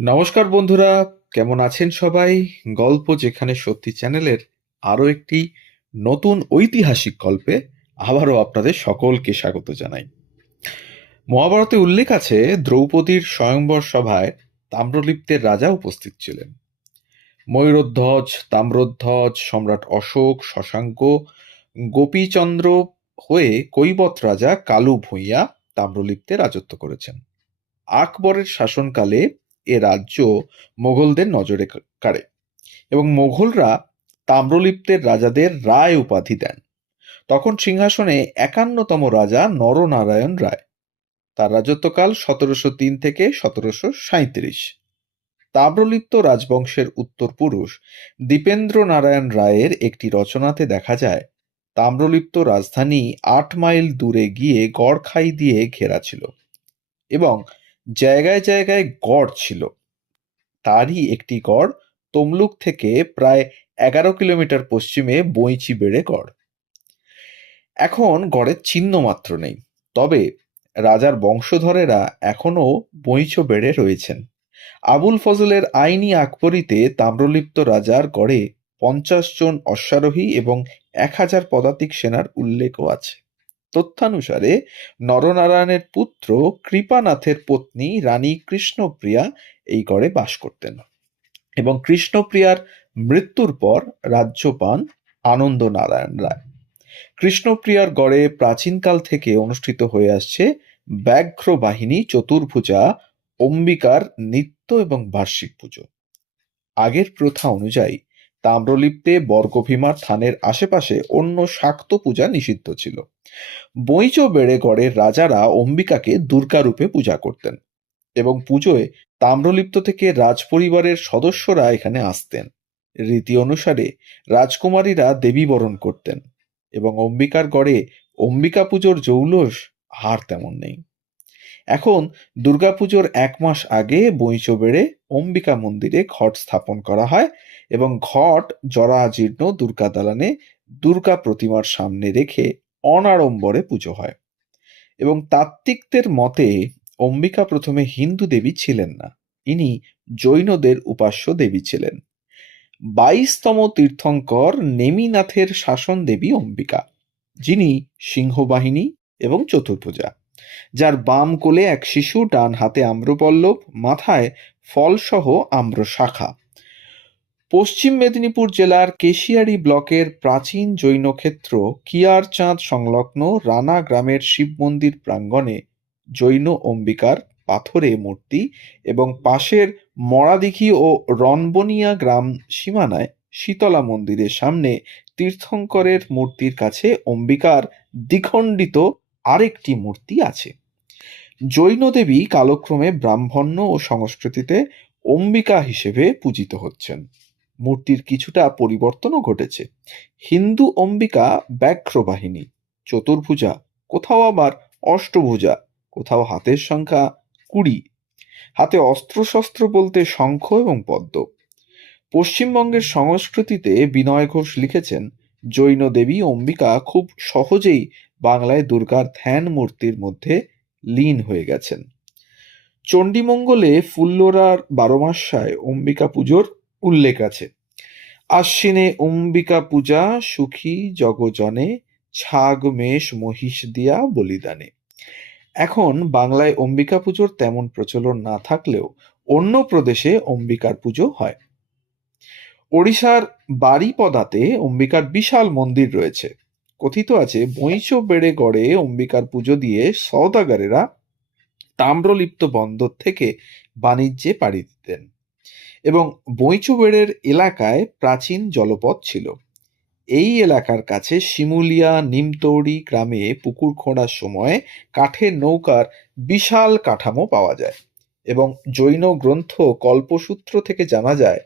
নমস্কার বন্ধুরা, কেমন আছেন সবাই? গল্প যেখানে সত্যি চ্যানেলের আরও একটি নতুন ঐতিহাসিক গল্পে আবারও আপনাদের সকলকে স্বাগত জানাই। মহাভারতে উল্লেখ আছে, দ্রৌপদীর স্বয়ংবর সভায় তাম্রলিপ্তের রাজা উপস্থিত ছিলেন। ময়ূরধ্বজ, তাম্রধ্বজ, সম্রাট অশোক, শশাঙ্ক, গোপীচন্দ্র হয়ে কৈবত রাজা কালু ভূঁইয়া তাম্রলিপ্তে রাজত্ব করেছেন। আকবরের শাসনকালে এ রাজ্য মোগলদের নজরে কাড়ে এবং মোগলরা তাম্রলিপ্তের রাজাদের রায় উপাধি দেন। তখন সিংহাসনে ৫১তম রাজা নরনারায়ণ রায়। তার রাজত্বকাল ১৭০৩ থেকে ১৭৩৭। তাম্রলিপ্ত রাজবংশের উত্তরপুরুষ দীপেন্দ্র নারায়ণ রায়ের একটি রচনাতে দেখা যায়, তাম্রলিপ্ত রাজধানী ৮ মাইল দূরে গিয়ে গড়খাই দিয়ে ঘেরা ছিল এবং জায়গায় জায়গায় গড় ছিল। তারই একটি গড় তমলুক থেকে প্রায় ১১ কিলোমিটার পশ্চিমে বইচিবেড়ে গড়। এখন গড়ের চিহ্ন মাত্র নেই, তবে রাজার বংশধরেরা এখনও বইচবেড়ে রয়েছেন। আবুল ফজলের আইনি আকবরীতে তাম্রলিপ্ত রাজার গড়ে ৫০ জন অশ্বারোহী এবং ১,০০০ পদাতিক সেনার উল্লেখও আছে। তথ্যানুসারে নরনারায়ণের পুত্র কৃপানাথের পত্নী রানী কৃষ্ণপ্রিয়া এই গড়ে বাস করতেন এবং কৃষ্ণপ্রিয়ার মৃত্যুর পর রাজ্য পান আনন্দ নারায়ণ রায়। কৃষ্ণপ্রিয়ার গড়ে প্রাচীনকাল থেকে অনুষ্ঠিত হয়ে আসছে ব্যাঘ্র বাহিনী চতুর্ভুজা অম্বিকার নিত্য এবং বার্ষিক পুজো। আগের প্রথা অনুযায়ী তাম্রলিপ্তে বর্গভীমার থানের আশেপাশে অন্য শাক্ত পূজা নিষিদ্ধ ছিল। বইচবেড়ে গড়ের রাজারা অম্বিকাকে দুর্গা রূপে পূজা করতেন এবং পুজোয় তাম্রলিপ্ত থেকে রাজপরিবারের সদস্যরা এখানে আসতেন। রীতি অনুসারে রাজকুমারীরা দেবী বরণ করতেন এবং অম্বিকার গড়ে অম্বিকা পুজোর জৌলস আর তেমন নেই। এখন দুর্গাপুজোর ১ মাস আগে বইচবেড়ে অম্বিকা মন্দিরে ঘট স্থাপন করা হয় এবং ঘট জরাজীর্ণ দুর্গা দালানে দুর্গা প্রতিমার সামনে রেখে অনাড়ম্বরে পুজো হয় এবং তাত্ত্বিকদের মতে অম্বিকা প্রথমে হিন্দু দেবী ছিলেন না, ইনি জৈনদের উপাস্য দেবী ছিলেন। ২২তম তীর্থঙ্কর নেমিনাথের শাসন দেবী অম্বিকা, যিনি সিংহবাহিনী এবং চতুর্ভুজা, যার বাম কোলে এক শিশু, ডান হাতে আম্রপল্লব, মাথায় ফলসহ আম্র শাখা। পশ্চিম মেদিনীপুর জেলার কেশিয়াড়ি ব্লকের প্রাচীন জৈন ক্ষেত্র কিয়ারচাঁদ সংলগ্ন রানা গ্রামের শিব মন্দির প্রাঙ্গণে জৈন অম্বিকার পাথরে মূর্তি এবং পাশের মরাদিঘি ও রণবনিয়া গ্রাম সীমানায় শীতলা মন্দিরের সামনে তীর্থঙ্করের মূর্তির কাছে অম্বিকার দ্বিখণ্ডিত আরেকটি মূর্তি আছে। জৈন দেবী কালক্রমে ব্রাহ্মণ্য ও সংস্কৃতিতে অম্বিকা হিসেবে পূজিত হচ্ছেন। মূর্তির কিছুটা পরিবর্তনও ঘটেছে। হিন্দু অম্বিকা ব্যাঘ্র বাহিনী, চতুর্ভুজা, কোথাও আবার অষ্টভুজা, কোথাও হাতের সংখ্যা ২০, হাতে অস্ত্রশস্ত্র বলতে শঙ্খ এবং পদ্ম। পশ্চিমবঙ্গের সংস্কৃতিতে বিনয় ঘোষ লিখেছেন, জৈন দেবী অম্বিকা খুব সহজেই বাংলায় দুর্গার ধ্যান মূর্তির মধ্যে লীন হয়ে গেছেন। চণ্ডীমঙ্গলে ফুল্লরার ১২মাস্যায় অম্বিকা পুজোর উল্লেখ আছে। আশ্বিনে অম্বিকা পূজা সুখী জগজনে, ছাগ মেষ মহিষ দিয়া বলিদানে। এখন বাংলায় অম্বিকা পুজোর তেমন প্রচলন না থাকলেও অন্য প্রদেশে অম্বিকার পুজো হয়। ওড়িশার বারিপদাতে অম্বিকার বিশাল মন্দির রয়েছে। কথিত আছে, বইচবেড়ে গড়ে অম্বিকার পুজো দিয়ে সওদাগরেরা তাম্রলিপ্ত বন্দর থেকে বাণিজ্যে পাড়ি দিতেন এবং বইচবেড়ের এলাকায় প্রাচীন জলপথ ছিল। এই এলাকার কাছে শিমুলিয়া নিমতৌড়ি গ্রামে পুকুর খোঁড়ার সময় কাঠের নৌকার বিশাল কাঠামো পাওয়া যায় এবং জৈন গ্রন্থ কল্পসূত্র থেকে জানা যায়,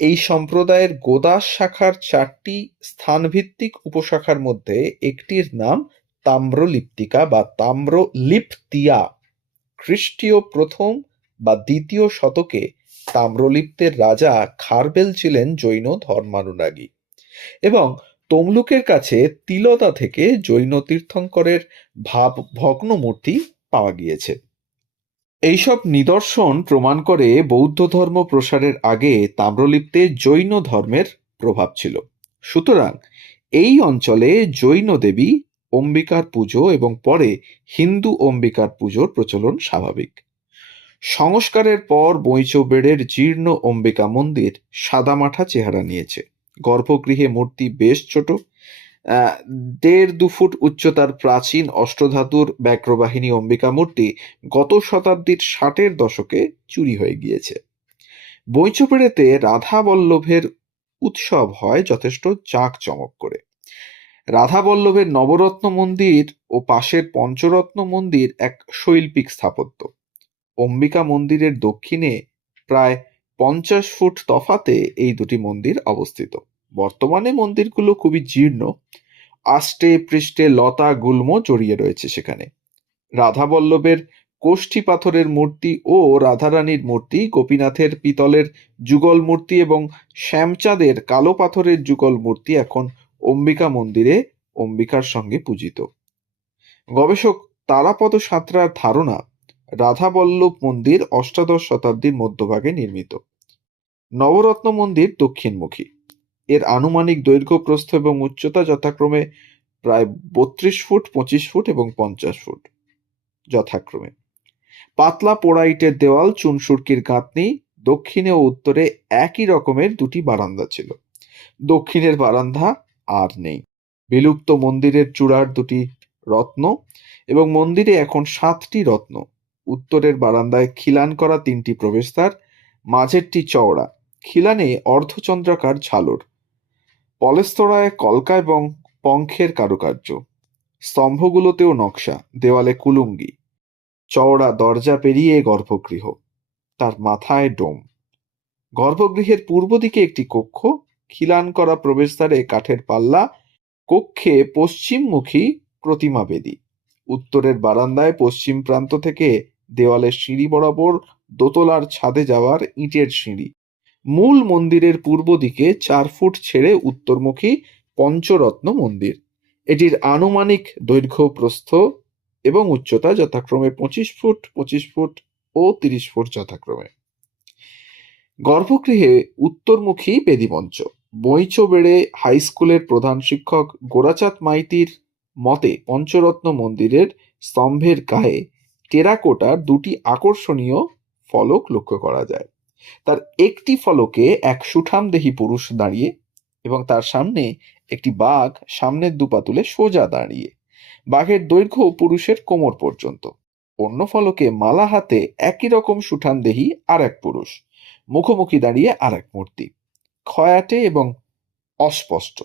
এই সম্প্রদায়ের গোদাস শাখার ৪টি স্থানভিত্তিক উপশাখার মধ্যে একটির নাম তাম্রলিপ্তিকা বা তাম্রলিপ্তিয়া। খ্রিস্টীয় প্রথম বা দ্বিতীয় শতকে তাম্রলিপ্তের রাজা খারবেল ছিলেন জৈন ধর্মানুরাগী এবং তমলুকের কাছে তিলদা থেকে জৈন তীর্থঙ্করের ভগ্ন মূর্তি পাওয়া গিয়েছে। এইসব নিদর্শন প্রমাণ করে বৌদ্ধ ধর্ম প্রসারের আগে তাম্রলিপ্তে জৈন ধর্মের প্রভাব ছিল। সুতরাং এই অঞ্চলে জৈন দেবী অম্বিকার পুজো এবং পরে হিন্দু অম্বিকার পুজোর প্রচলন স্বাভাবিক। সংস্কারের পর বইচৌবেড়ের জীর্ণ অম্বিকা মন্দির সাদামাঠা চেহারা নিয়েছে। গর্ভগৃহে মূর্তি বেশ ছোট, ১.৫-২ ফুট উচ্চতার প্রাচীন অষ্টধাতুর ব্যাঘ্রবাহিনী অম্বিকা মূর্তি গত শতাব্দীর ৬০-এর দশকে চুরি হয়ে গিয়েছে। বইচৌবেড়েতে রাধা বল্লভের উৎসব হয় যথেষ্ট জাঁকজমক করে। রাধা বল্লভের নবরত্ন মন্দির ও পাশের পঞ্চরত্ন মন্দির এক শৈল্পিক স্থাপত্য। অম্বিকা মন্দিরের দক্ষিণে প্রায় ৫০ ফুট তফাতে এই দুটি মন্দির অবস্থিত। বর্তমানে মন্দিরগুলো খুবই জীর্ণ, আষ্টে পৃষ্ঠে লতা গুল্ম জড়িয়ে রয়েছে সেখানে। রাধা বল্লভের কোষ্ঠী পাথরের মূর্তি ও রাধারানীর মূর্তি, গোপীনাথের পিতলের যুগল মূর্তি এবং শ্যামচাঁদের কালো পাথরের যুগল মূর্তি এখন অম্বিকা মন্দিরে অম্বিকার সঙ্গে পূজিত। গবেষক তারাপদ সাঁতরার ধারণা, রাধা বল্লভ মন্দির অষ্টাদশ শতাব্দীর মধ্যভাগে নির্মিত। নবরত্ন মন্দির দক্ষিণমুখী। এর আনুমানিক দৈর্ঘ্য, প্রস্থ এবং উচ্চতা যথাক্রমে প্রায় ৩২ ফুট, ২৫ ফুট এবং ৫০ ফুট যথাক্রমে। পাতলা পোড়া ইটের দেওয়াল, চুনসুরকির গাঁথনি। দক্ষিণে ও উত্তরে একই রকমের দুটি বারান্দা ছিল। দক্ষিণের বারান্দা আর নেই। বিলুপ্ত মন্দিরের চূড়ার দুটি রত্ন এবং মন্দিরে এখন ৭টি রত্ন। উত্তরের বারান্দায় খিলান করা ৩টি প্রবেশদ্বার, মাঝেরটি চওড়া। খিলানে অর্ধচন্দ্রাকার ঝালর, পলেস্তরায় কলকা এবং পঙ্খের কারুকার্য। স্তম্ভগুলোতেও নকশা, দেওয়ালে কুলুঙ্গি। চওড়া দরজা পেরিয়ে গর্ভগৃহ, তার মাথায় ডোম। গর্ভগৃহের পূর্ব দিকে একটি কক্ষ, খিলান করা প্রবেশদ্বারে কাঠের পাল্লা, কক্ষে পশ্চিমমুখী প্রতিমা বেদী। উত্তরের বারান্দায় পশ্চিম প্রান্ত থেকে দেওয়ালের সিঁড়ি বরাবর দোতলার ছাদে যাওয়ার ইটের সিঁড়ি। মূল মন্দিরের পূর্ব দিকে ৪ ফুট ছেড়ে উত্তরমুখী পঞ্চরত্ন মন্দির। এটির আনুমানিক দৈর্ঘ্য, প্রস্থ এবং উচ্চতা যথাক্রমে ২৫ ফুট, ২৫ ফুট ও ৩০ ফুট যথাক্রমে। গর্ভগৃহে উত্তরমুখী বেদিমঞ্চ। বইচৌবেড়ে হাই স্কুলের প্রধান শিক্ষক গোরাচাঁদ মাইতির মতে পঞ্চরত্ন মন্দিরের স্তম্ভের গায়ে টেরাকোটার ২টি আকর্ষণীয় ফলক লক্ষ্য করা যায়। তার একটি ফলকে এক সুঠামদেহী পুরুষ দাঁড়িয়ে এবং তার সামনে একটি বাঘ সামনের দুপা তুলে সোজা দাঁড়িয়ে। বাঘের দৈর্ঘ্য পুরুষের কোমর পর্যন্ত। অন্য ফলকে মালা হাতে একই রকম সুঠামদেহী আর এক পুরুষ, মুখোমুখি দাঁড়িয়ে আর এক মূর্তি, খয়াটে এবং অস্পষ্ট।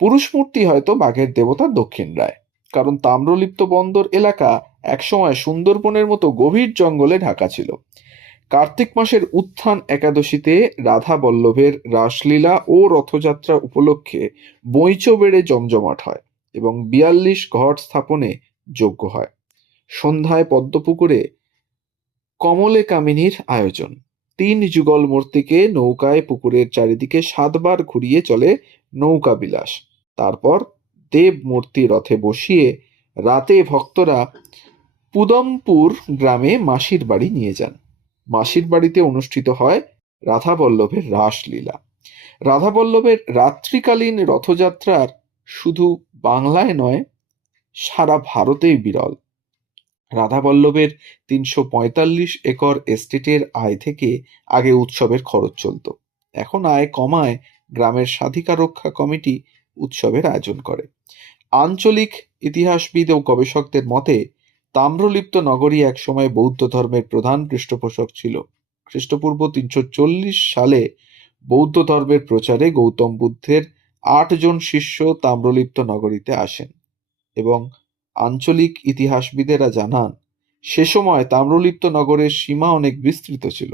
পুরুষ মূর্তি হয়তো বাঘের দেবতা দক্ষিণ রায়, কারণ তাম্রলিপ্ত বন্দর এলাকা একসময় সুন্দরবনের মতো গভীর জঙ্গলে ঢাকা ছিল। কার্তিক মাসের উত্থান একাদশীতে রাধা বল্লভের রাসলীলা ও রথযাত্রা উপলক্ষে বইচৌবেড়ে জমজমাট হয় এবং ৪২ ঘট স্থাপনে যজ্ঞ হয়। সন্ধ্যায় পদ্মপুকুরে কমলে কামিনীর আয়োজন। ৩ যুগল মূর্তিকে নৌকায় পুকুরের চারিদিকে ৭ বার ঘুরিয়ে চলে নৌকা বিলাস। তারপর দেব মূর্তি রথে বসিয়ে রাতে ভক্তরা পুদমপুর গ্রামে মাসির বাড়ি নিয়ে যান। মাসির বাড়িতে অনুষ্ঠিত হয় রাধা বল্লভের রাসলীলা। রাধা বল্লভের রাত্রিকালীন রথযাত্রার শুধু বাংলায় নয়, সারা ভারতেই বিরল। রাধা বল্লভের ৩৪৫ একর এস্টেটের আয় থেকে আগে উৎসবের খরচ চলত। এখন আয় কমায় গ্রামের স্বাধিকার রক্ষা কমিটি উৎসবের আয়োজন করে। আঞ্চলিক ইতিহাসবিদ ও গবেষকদের মতে তাম্রলিপ্ত নগরী একসময় বৌদ্ধ ধর্মের প্রধান পৃষ্ঠপোষক ছিল। খ্রিস্টপূর্ব ৩৪০ সালে বৌদ্ধ ধর্মের প্রচারে গৌতম বুদ্ধের ৮ জন শিষ্য তাম্রলিপ্ত নগরীতে আসেন এবং আঞ্চলিক ইতিহাসবিদেরা জানান সে সময় তাম্রলিপ্ত নগরের সীমা অনেক বিস্তৃত ছিল।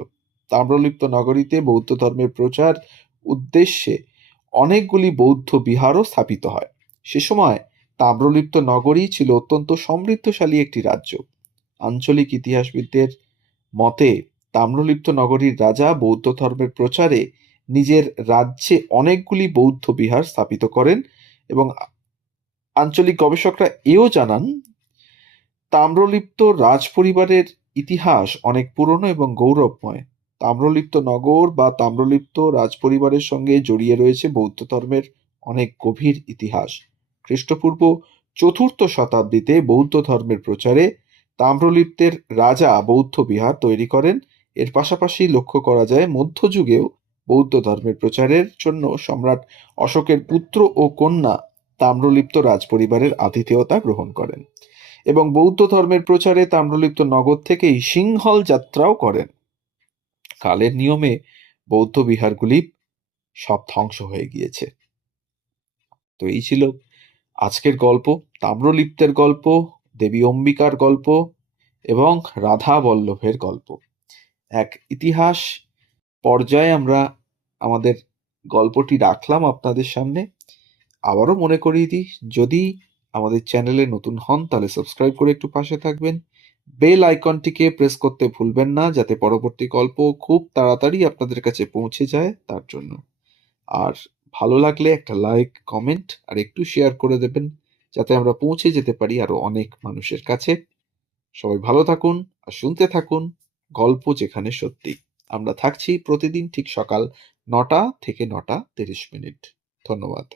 তাম্রলিপ্ত নগরীতে বৌদ্ধ ধর্মের প্রচার উদ্দেশ্যে অনেকগুলি বৌদ্ধ বিহারও স্থাপিত হয়। সে সময় তাম্রলিপ্ত নগরী ছিল অত্যন্ত সমৃদ্ধশালী একটি রাজ্য। আঞ্চলিক ইতিহাসবিদদের মতে তাম্রলিপ্ত নগরীর রাজা বৌদ্ধ ধর্মের প্রচারে নিজের রাজ্যে অনেকগুলি বৌদ্ধ বিহার স্থাপিত করেন এবং আঞ্চলিক গবেষকরা এও জানান তাম্রলিপ্ত রাজপরিবারের ইতিহাস অনেক পুরনো এবং গৌরবময়। তাম্রলিপ্ত নগর বা তাম্রলিপ্ত রাজপরিবারের সঙ্গে জড়িয়ে রয়েছে বৌদ্ধ ধর্মের অনেক গভীর ইতিহাস। খ্রিস্টপূর্ব ৪র্থ শতাব্দীতে বৌদ্ধ ধর্মের প্রচারে তাম্রলিপ্তের রাজা বৌদ্ধ বিহার তৈরি করেন। এর পাশাপাশি লক্ষ্য করা যায় মধ্যযুগেও বৌদ্ধ ধর্মের প্রচারের জন্য সম্রাট অশোকের পুত্র ও কন্যা তাম্রলিপ্ত রাজপরিবারের আতিথেয়তা গ্রহণ করেন এবং বৌদ্ধ ধর্মের প্রচারে তাম্রলিপ্ত নগর থেকেই সিংহল যাত্রাও করেন। কালের নিয়মে বৌদ্ধ বিহারগুলি সব ধ্বংস হয়ে গিয়েছে। তো এই ছিল আজকের গল্প, তাম্রলিপ্তের গল্প, দেবী অম্বিকার গল্প এবং রাধা বল্লভের গল্প। এক ইতিহাস পর্যায়ে আমরা আমাদের গল্পটি রাখলাম আপনাদের সামনে। আবারও মনে করিয়ে দিই, যদি আমাদের চ্যানেলে নতুন হন তাহলে সাবস্ক্রাইব করে একটু পাশে থাকবেন। বেল আইকনটিকে প্রেস করতে ভুলবেন না, যাতে পরবর্তী গল্প খুব তাড়াতাড়ি আপনাদের কাছে পৌঁছে যায় তার জন্য। আর ভালো লাগলে একটা লাইক, কমেন্ট আর একটু শেয়ার করে দেবেন, যাতে আমরা পৌঁছে যেতে পারি আরো অনেক মানুষের কাছে। সবাই ভালো থাকুন আর শুনতে থাকুন গল্প যেখানে সত্যি। আমরা থাকছি প্রতিদিন ঠিক সকাল ৯টা থেকে ৯টা ৩০ মিনিট। ধন্যবাদ।